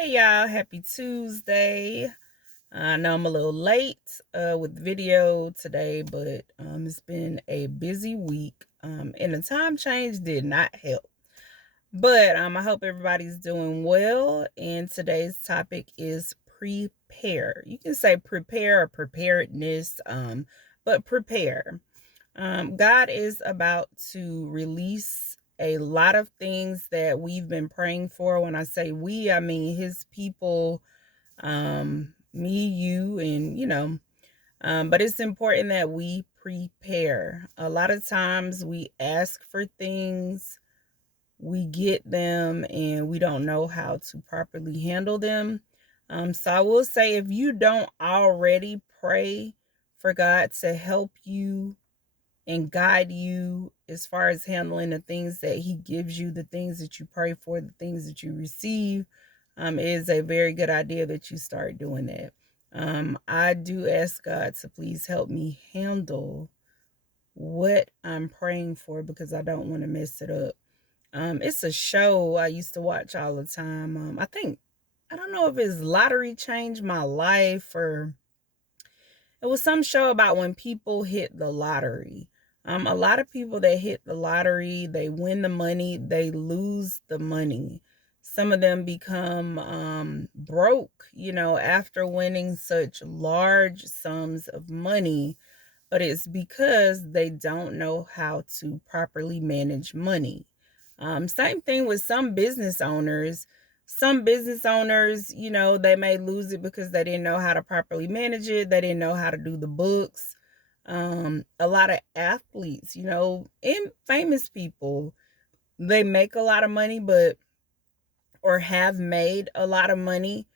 Hey y'all, happy Tuesday. I know I'm a little late with video today, but it's been a busy week and the time change did not help. But I hope everybody's doing well. And today's topic is prepare. You can say prepare or preparedness, but prepare. God is about to release a lot of things that we've been praying for. When I say we, I mean his people, me, you, and but it's important that we prepare. A lot of times we ask for things, we get them, and we don't know how to properly handle them. So I will say, if you don't already pray for God to help you and guide you as far as handling the things that he gives you, the things that you pray for, the things that you receive, it is a very good idea that you start doing that. I do ask God to please help me handle what I'm praying for because I don't want to mess it up. It's a show I used to watch all the time. I don't know if it's Lottery Changed My Life, or it was some show about when people hit the lottery. A lot of people that hit the lottery, they win the money, they lose the money. Some of them become broke, after winning such large sums of money, but it's because they don't know how to properly manage money. Same thing with some business owners. Some business owners, they may lose it because they didn't know how to properly manage it. They didn't know how to do the books. A lot of athletes, and famous people, they make a lot of money, or have made a lot of money.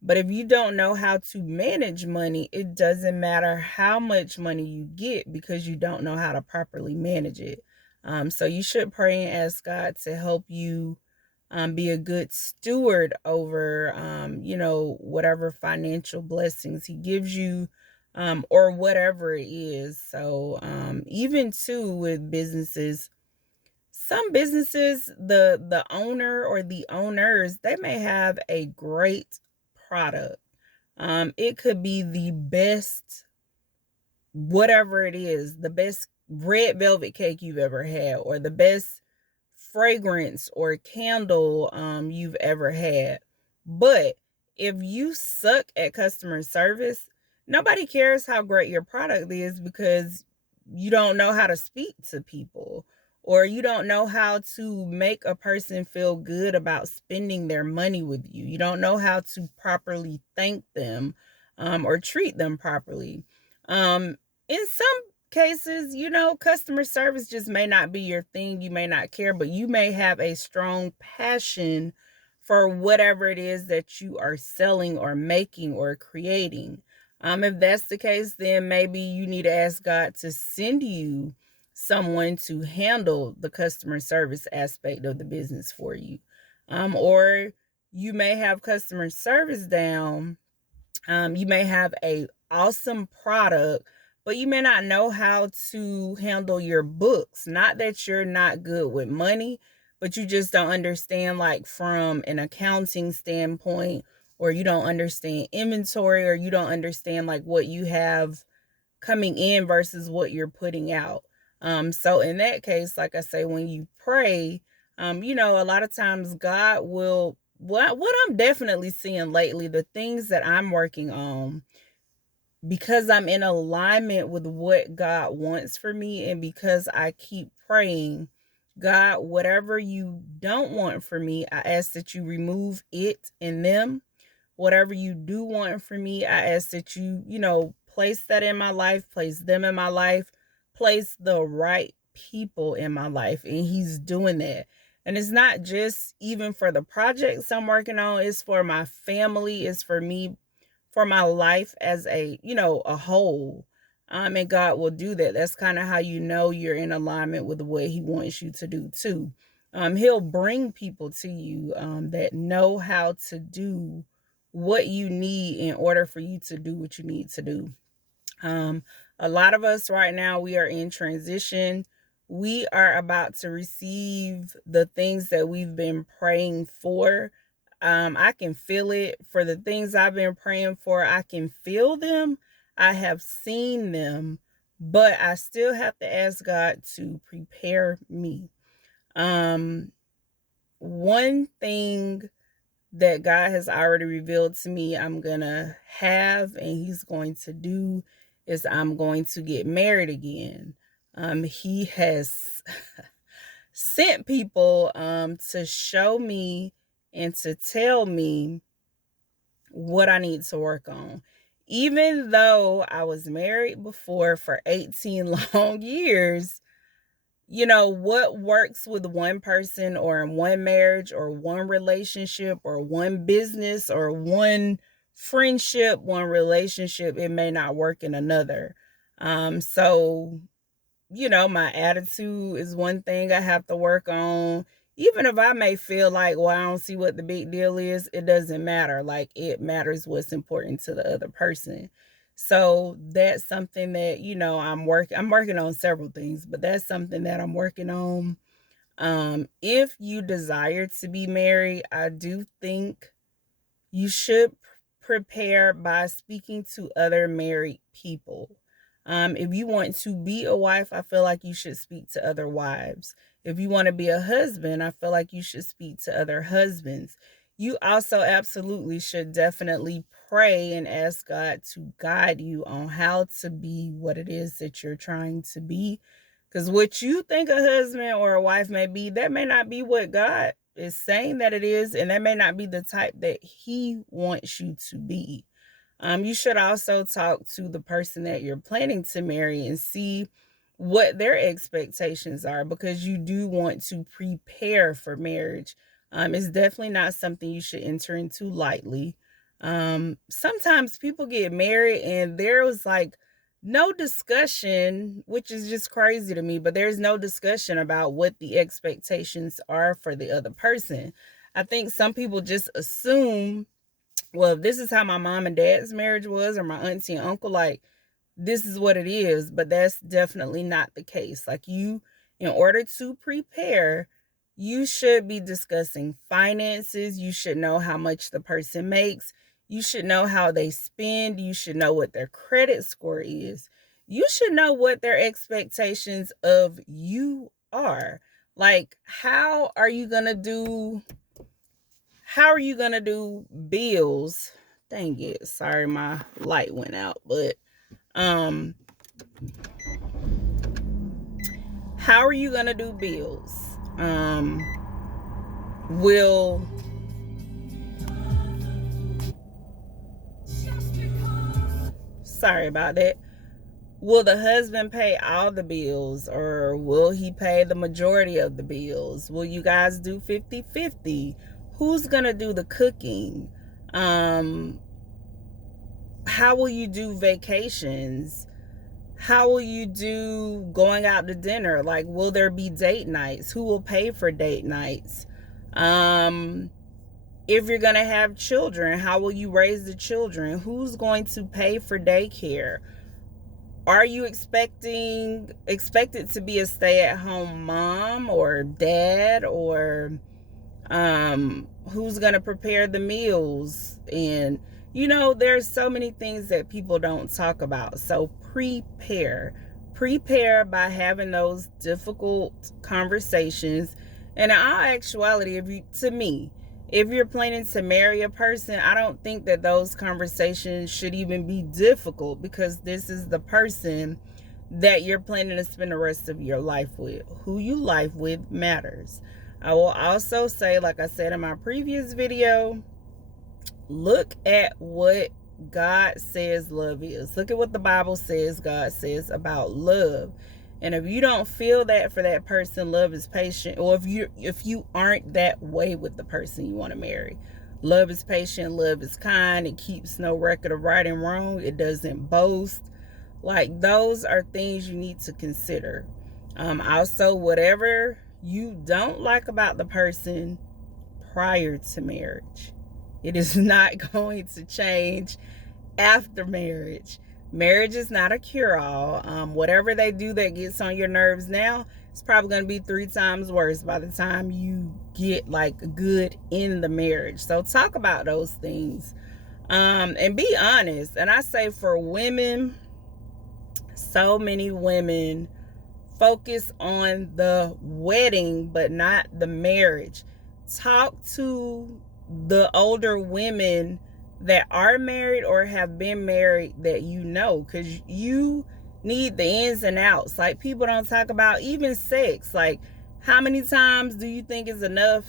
But if you don't know how to manage money, it doesn't matter how much money you get because you don't know how to properly manage it. So you should pray and ask God to help you be a good steward over, whatever financial blessings He gives you, or whatever it is. So even too with businesses, some businesses, the owner or the owners, they may have a great product. It could be the best, whatever it is, the best red velvet cake you've ever had, or the best fragrance or candle you've ever had. But if you suck at customer service, nobody cares how great your product is because you don't know how to speak to people, or you don't know how to make a person feel good about spending their money with you. You don't know how to properly thank them, or treat them properly. In some cases, customer service just may not be your thing. You may not care, but you may have a strong passion for whatever it is that you are selling or making or creating. If that's the case, then maybe you need to ask God to send you someone to handle the customer service aspect of the business for you. Or you may have customer service down. You may have a awesome product, but you may not know how to handle your books. Not that you're not good with money, but you just don't understand, like, from an accounting standpoint, or you don't understand inventory, or you don't understand like what you have coming in versus what you're putting out. So in that case, like I say, when you pray, a lot of times God will, what I'm definitely seeing lately, the things that I'm working on, because I'm in alignment with what God wants for me, and because I keep praying, God, whatever you don't want for me, I ask that you remove it in them. Whatever you do want for me, I ask that you place that in my life, place them in my life, place the right people in my life. And He's doing that. And it's not just even for the projects I'm working on, it's for my family, it's for me, for my life as a whole. And God will do that. That's kind of how you're in alignment with what He wants you to do too. He'll bring people to you that know how to do what you need in order for you to do what you need to do. Um, a lot of us right now, we are in transition. We are about to receive the things that we've been praying for. I can feel it. For the things I've been praying for, I can feel them. I have seen them, but I still have to ask God to prepare me. One thing that God has already revealed to me I'm gonna have and He's going to do is I'm going to get married again. He has sent people to show me and to tell me what I need to work on. Even though I was married before for 18 long years, what works with one person or in one marriage or one relationship or one business or one friendship, one relationship, it may not work in another. So my attitude is one thing I have to work on. Even if I may feel like, well, I don't see what the big deal is, it doesn't matter. Like, it matters what's important to the other person. So that's something that, I'm working on several things, but that's something that I'm working on. If you desire to be married, I do think you should prepare by speaking to other married people. If you want to be a wife, I feel like you should speak to other wives. If you want to be a husband, I feel like you should speak to other husbands. You also absolutely should definitely pray and ask God to guide you on how to be what it is that you're trying to be. Because what you think a husband or a wife may be, that may not be what God is saying that it is, and that may not be the type that He wants you to be. You should also talk to the person that you're planning to marry and see what their expectations are, because you do want to prepare for marriage. It's definitely not something you should enter into lightly. Sometimes people get married and there was like no discussion, which is just crazy to me, but there's no discussion about what the expectations are for the other person. I think some people just assume, well, if this is how my mom and dad's marriage was, or my auntie and uncle, like, this is what it is. But that's definitely not the case. Like, in order to prepare, you should be discussing finances. You should know how much the person makes. You should know how they spend. You should know what their credit score is. You should know what their expectations of you are. Like, how are you going to do bills? Dang it. Sorry, my light went out. But how are you going to do bills? Will Sorry about that. Will the husband pay all the bills, or will he pay the majority of the bills? Will you guys do 50-50? Who's going to do the cooking? How will you do vacations? How will you do going out to dinner? Like, will there be date nights? Who will pay for date nights? If you're going to have children, how will you raise the children? Who's going to pay for daycare? Are you expected to be a stay-at-home mom or dad, or who's going to prepare the meals? And there's so many things that people don't talk about. So prepare by having those difficult conversations. And in all actuality, if you're planning to marry a person, I don't think that those conversations should even be difficult, because this is the person that you're planning to spend the rest of your life with. Who you live with matters. I will also say, like I said in my previous video, look at what God says love is. Look at what the Bible says God says about love. And if you don't feel that for that person, love is patient. Or if you aren't that way with the person you want to marry, love is patient, love is kind, it keeps no record of right and wrong, it doesn't boast. Like, those are things you need to consider. Also, whatever you don't like about the person prior to marriage, it is not going to change after marriage. Marriage is not a cure-all. Whatever they do that gets on your nerves now, it's probably going to be 3 times worse by the time you get like good in the marriage. So talk about those things, and be honest. And I say for women, so many women focus on the wedding but not the marriage. Talk to the older women that are married or have been married that you know, because you need the ins and outs. Like, people don't talk about even sex. Like, how many times do you think is enough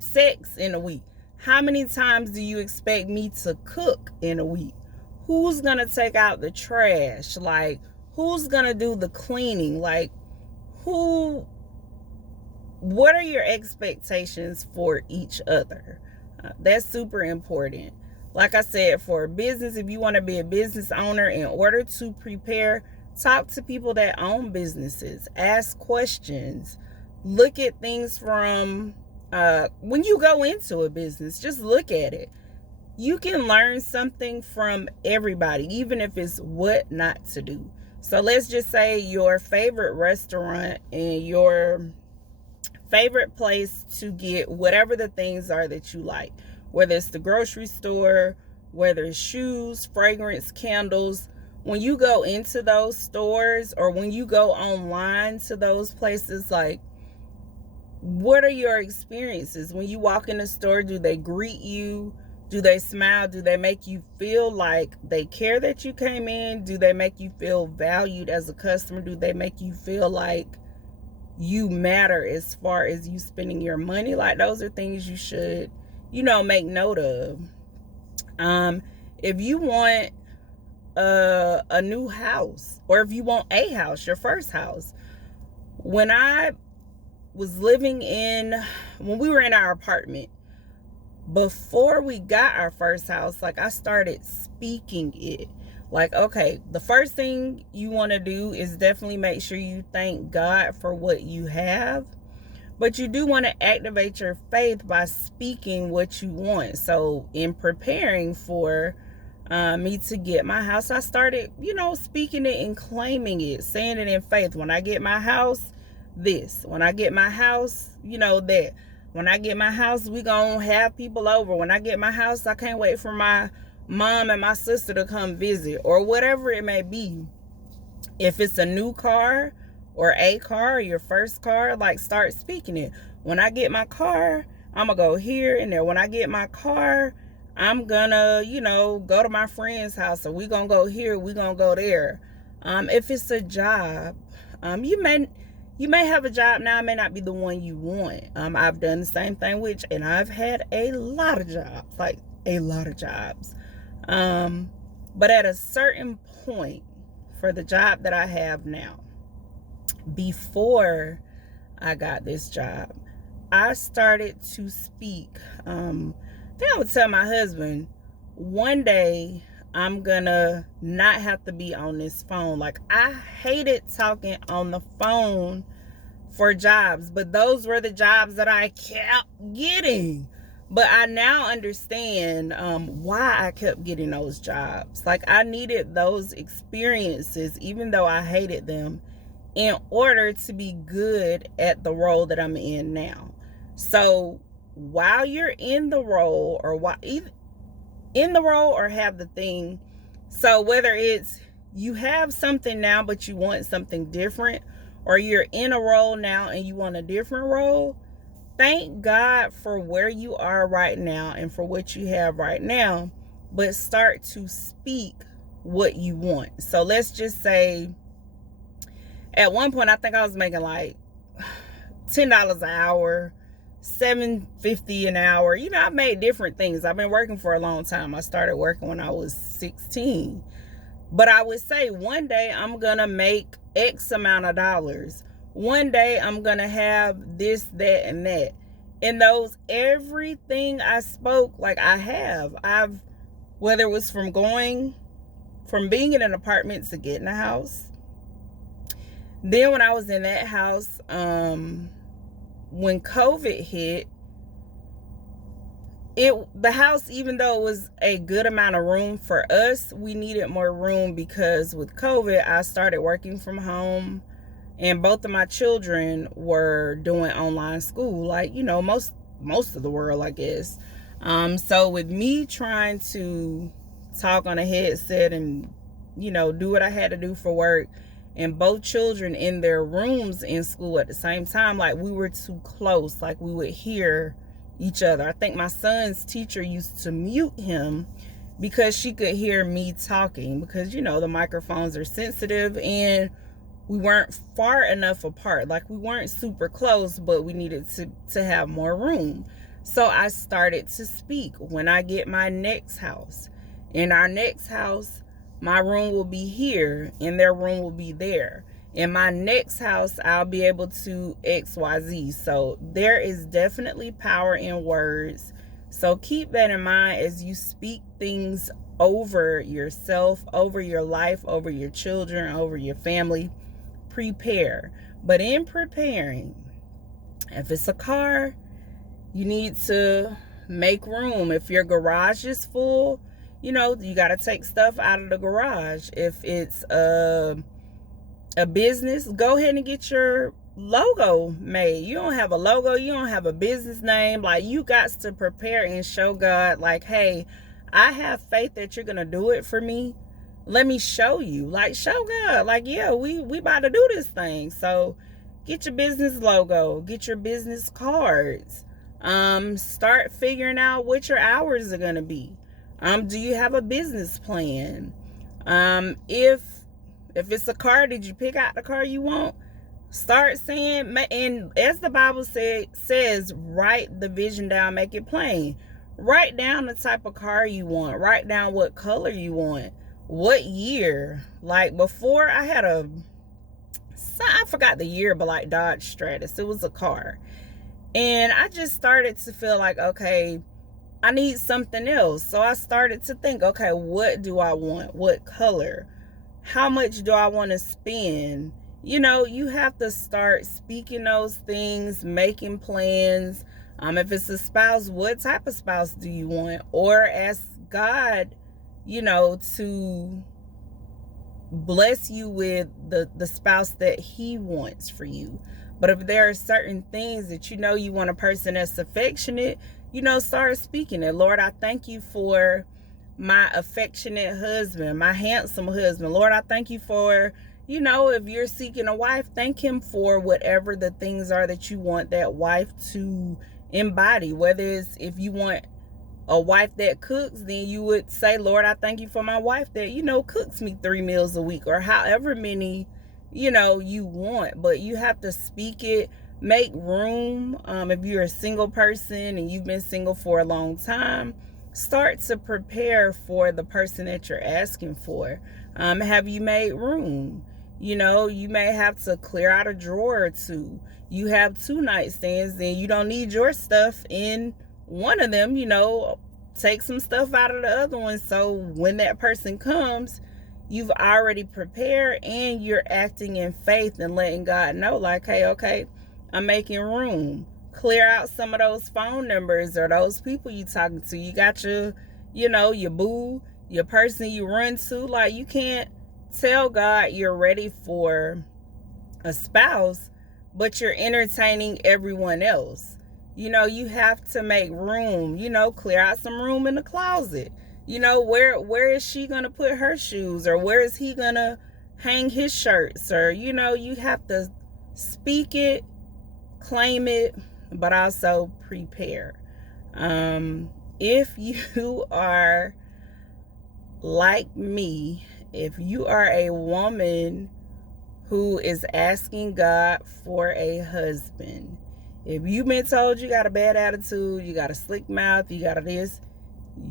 sex in a week? How many times do you expect me to cook in a week? Who's gonna take out the trash? Like, who's gonna do the cleaning? Like, what are your expectations for each other? That's super important. Like I said, for business, if you want to be a business owner, in order to prepare, talk to people that own businesses, ask questions, look at things from when you go into a business, just look at it. You can learn something from everybody, even if it's what not to do. So let's just say your favorite restaurant and your favorite place to get whatever the things are that you like, whether it's the grocery store, whether it's shoes, fragrance, candles. When you go into those stores or when you go online to those places, like, what are your experiences? When you walk in the store, do they greet you? Do they smile? Do they make you feel like they care that you came in? Do they make you feel valued as a customer? Do they make you feel like you matter as far as you spending your money? Like, those are things you should, make note of. If you want a new house, or if you want a house, your first house. When I was when we were in our apartment, before we got our first house, like, I started speaking it. Like, okay, the first thing you want to do is definitely make sure you thank God for what you have. But you do want to activate your faith by speaking what you want. So in preparing for me to get my house, I started, speaking it and claiming it, saying it in faith. When I get my house, this. When I get my house, that. When I get my house, we gonna have people over. When I get my house, I can't wait for my mom and my sister to come visit, or whatever it may be. If it's a new car or a car or your first car, like, start speaking it. When I get my car, I'm gonna go here and there. When I get my car, I'm gonna, go to my friend's house, or we gonna go here, we gonna go there. If it's a job, you may have a job now, it may not be the one you want. I've done the same thing, and I've had a lot of jobs, like a lot of jobs. But at a certain point, for the job that I have now, before I got this job, I started to speak. Then I would tell my husband, one day I'm gonna not have to be on this phone. Like, I hated talking on the phone for jobs, but those were the jobs that I kept getting. But I now understand why I kept getting those jobs. Like, I needed those experiences, even though I hated them, in order to be good at the role that I'm in now. So while you're in the role, or have the thing, so whether it's you have something now but you want something different, or you're in a role now and you want a different role, thank God for where you are right now and for what you have right now, but start to speak what you want. So let's just say, at one point, I think I was making like $10 an hour, $7.50 an hour. I've made different things. I've been working for a long time. I started working when I was 16. But I would say, one day I'm going to make X amount of dollars. One day I'm going to have this, that, and that. And everything I spoke, like, whether it was from being in an apartment to getting a house. Then when I was in that house, when COVID hit, the house, even though it was a good amount of room for us, we needed more room, because with COVID, I started working from home And both of my children were doing online school, like, most of the world, I guess. So with me trying to talk on a headset and, do what I had to do for work, and both children in their rooms in school at the same time, like, we were too close, like we would hear each other. I think my son's teacher used to mute him because she could hear me talking, because the microphones are sensitive, and we weren't far enough apart. Like, we weren't super close, but we needed to have more room. So I started to speak. When I get my next house, in our next house, my room will be here and their room will be there. In my next house, I'll be able to XYZ. So there is definitely power in words. So keep that in mind as you speak things over yourself, over your life, over your children, over your family. Prepare. But in preparing, if it's a car, you need to make room. If your garage is full, you got to take stuff out of the garage. If it's a business, go ahead and get your logo made. You don't have a logo, you don't have a business name, like, you got to prepare and show God, like, hey, I have faith that you're gonna do it for me. Let me show you. Like, show God, like, yeah, we about to do this thing. So get your business logo, get your business cards, start figuring out what your hours are gonna be. Do you have a business plan? If it's a car, did you pick out the car you want? Start saying, and as the Bible says, write the vision down, make it plain. Write down the type of car you want. Write down what color you want. What year. Like, before, I had I forgot the year, but like Dodge Stratus. It was a car. And I just started to feel like, okay, I need something else. So I started to think, okay, what do I want? What color? How much do I want to spend? You have to start speaking those things, making plans. If it's a spouse, what type of spouse do you want? Or ask God, to bless you with the spouse that he wants for you. But if there are certain things that you want a person that's affectionate, start speaking it. Lord, I thank you for my affectionate husband, my handsome husband. Lord, I thank you for, if you're seeking a wife, thank him for whatever the things are that you want that wife to embody. Whether it's, if you want a wife that cooks, then you would say, Lord, I thank you for my wife that, cooks me 3 meals a week, or however many, you want. But you have to speak it, make room. If you're a single person and you've been single for a long time, start to prepare for the person that you're asking for. Have you made room? You may have to clear out a drawer or two. You have 2 nightstands, then you don't need your stuff in one of them. Take some stuff out of the other one, so when that person comes, you've already prepared and you're acting in faith and letting God know, like, hey, okay, I'm making room. Clear out some of those phone numbers or those people you talking to. You got your, your boo, your person you run to. Like, you can't tell God you're ready for a spouse, but you're entertaining everyone else. You have to make room, clear out some room in the closet. Where is she going to put her shoes, or where is he going to hang his shirts? Or, you have to speak it, claim it, but also prepare. If you are like me, if you are a woman who is asking God for a husband, if you've been told you got a bad attitude, you got a slick mouth, you got a this,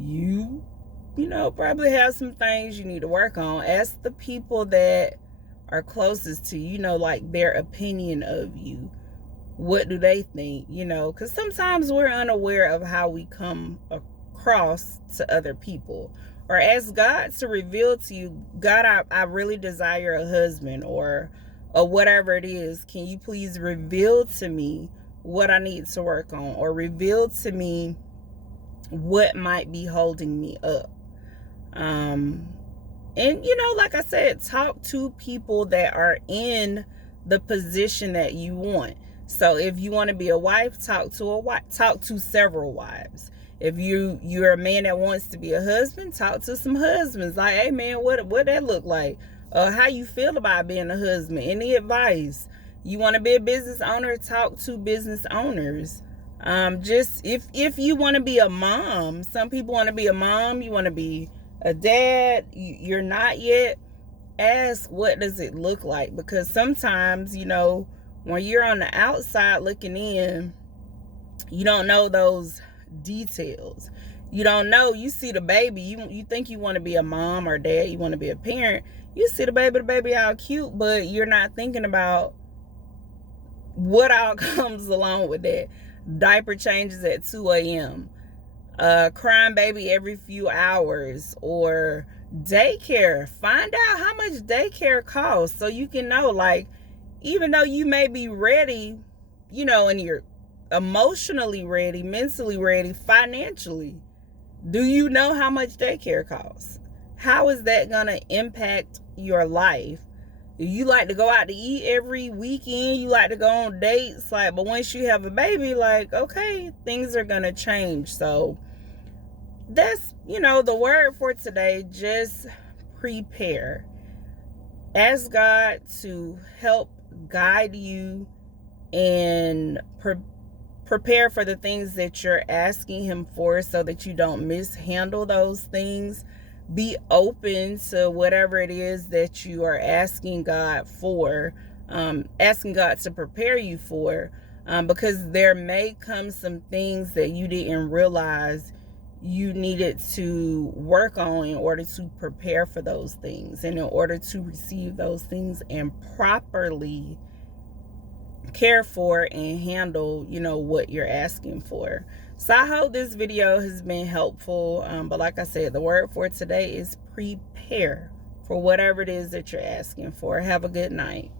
you probably have some things you need to work on. Ask the people that are closest to you, like, their opinion of you. What do they think? Because sometimes we're unaware of how we come across to other people. Or ask God to reveal to you, God, I really desire a husband, or whatever it is. Can you please reveal to me what I need to work on, or reveal to me what might be holding me up? And like I said, talk to people that are in the position that you want. So if you want to be a wife, talk to several wives. If you're a man that wants to be a husband, talk to some husbands. Like, hey man, what that look like? How you feel about being a husband? Any advice? You want to be a business owner? Talk to business owners. Just if you want to be a mom, some people want to be a mom. You want to be a dad. You're not yet. Ask, what does it look like? Because sometimes, when you're on the outside looking in, you don't know those details. You don't know. You see the baby. You think you want to be a mom or dad. You want to be a parent. You see the baby all cute, but you're not thinking about what all comes along with that. Diaper changes at 2 a.m. Crying baby every few hours, or daycare. Find out how much daycare costs so you can know, like, even though you may be ready, and you're emotionally ready, mentally ready, financially, do you know how much daycare costs? How is that going to impact your life? You like to go out to eat every weekend, you like to go on dates, but once you have a baby, okay, things are going to change. So that's, the word for today. Just prepare. Ask God to help guide you and prepare for the things that you're asking him for, so that you don't mishandle those things. Be open to whatever it is that you are asking God for, asking God to prepare you for, because there may come some things that you didn't realize you needed to work on in order to prepare for those things, and in order to receive those things and properly care for and handle, what you're asking for. So I hope this video has been helpful. But like I said, the word for today is prepare for whatever it is that you're asking for. Have a good night.